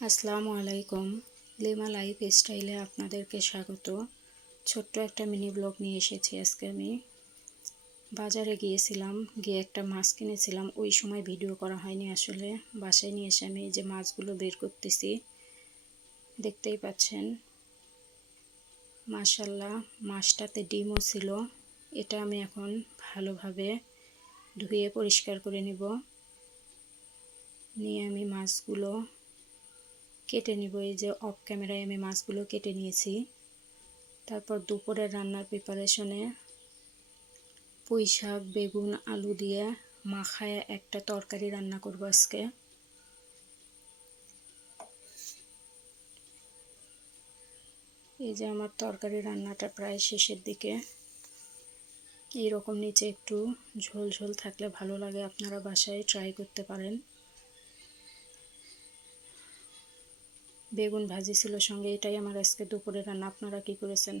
আসসালামু আলাইকুম। Lima life স্টাইলে আপনাদেরকে স্বাগত। ছোট্ট একটা মিনি ব্লগ নিয়ে এসেছি আজকে আমি। বাজারে গিয়েছিলাম, গিয়ে একটা মাছ কিনেছিলাম। ওই সময় ভিডিও করা হয়নি আসলে। বাসায় নিয়ে এসে আমি এই যে মাছগুলো বের করতেছি, দেখতেই পাচ্ছেন। মাশাল্লাহ, মাছটাতে ডিমও ছিল। এটা আমি এখন ভালোভাবে ধুয়ে পরিষ্কার করে নিব। নিয়ে আমি মাছগুলো কেটে নিব। এই যে অফ ক্যামেরায় আমি মাছগুলো কেটে নিয়েছি। তারপর দুপুরের রান্নার প্রিপারেশনে পুঁই শাক, বেগুন, আলু দিয়ে মাখায় একটা তরকারি রান্না করব আজকে। এই যে আমার তরকারি রান্নাটা প্রায় শেষের দিকে। এইরকম নিচে একটু ঝোল ঝোল থাকলে ভালো লাগে, আপনারা বাসায় ট্রাই করতে পারেন। বেগুন ভাজি ছিল সঙ্গে, এটাই আমার আজকে দুপুরের রান্না। আপনারা কি করেছেন?